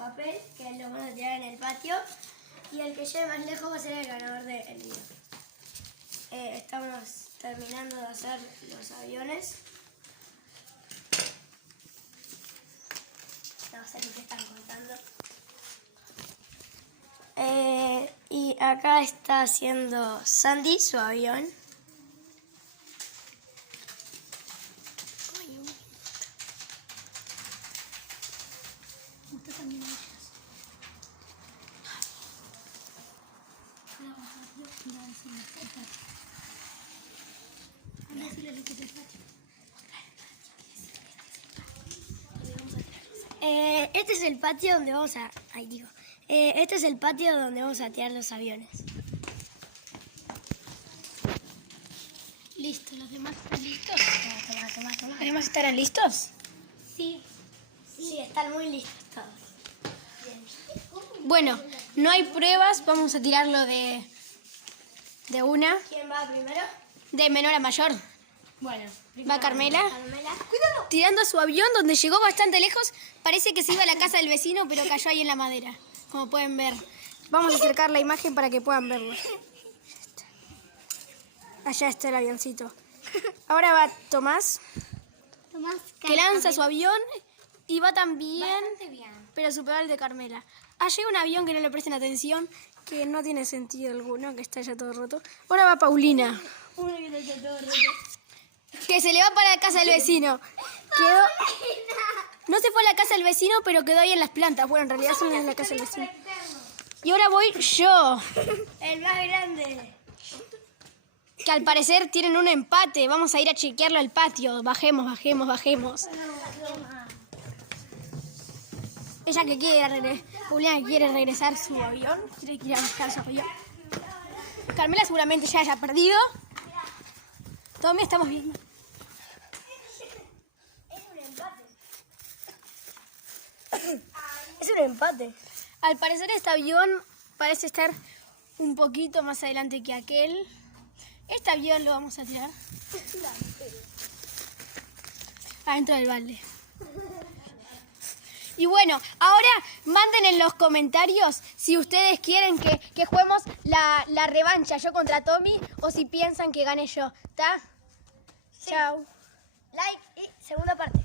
papel, que lo vamos a tirar en el patio. Y el que llegue más lejos va a ser el ganador del video. Estamos terminando de hacer los aviones. No sé ni qué están contando. Y acá está haciendo Sandy su avión. Este es el patio donde vamos a... este es el patio donde vamos a tirar los aviones. Listo, ¿los demás están listos? Toma. ¿Los demás estarán listos? Sí, están muy listos todos. Bueno, no hay pruebas, vamos a tirarlo de una, ¿Quién va primero? de menor a mayor. Bueno, Va Carmela. ¡Cuidado! Tirando su avión donde llegó bastante lejos. Parece que se iba a la casa del vecino, pero cayó ahí en la madera, como pueden ver. Vamos a acercar la imagen para que puedan verlo. Allá está el avioncito. Ahora va Tomás, que lanza su avión y va también, pero supera el de Carmela. Allá hay un avión que no le presten atención, que no tiene sentido alguno, que está ya todo roto. Ahora va Paulina, Uno que está todo roto. que se le va para la casa del vecino. Quedó... No se fue a la casa del vecino, pero quedó ahí en las plantas. Bueno, en realidad son en la casa del vecino. Y ahora voy yo, El más grande. que al parecer tienen un empate. Vamos a ir a chequearlo al patio. Bajemos. Ella que quiere Julián que quiere regresar su avión. Quiere ir a buscar su avión. Carmela seguramente ya haya perdido. Tommy, estamos viendo. Es un empate. Al parecer este avión parece estar un poquito más adelante que aquel. Este avión lo vamos a tirar adentro del balde. Y bueno, ahora manden en los comentarios si ustedes quieren que juguemos la revancha, yo contra Tommy, o si piensan que gane yo. ¿Está? Sí. Chao. Like y segunda parte.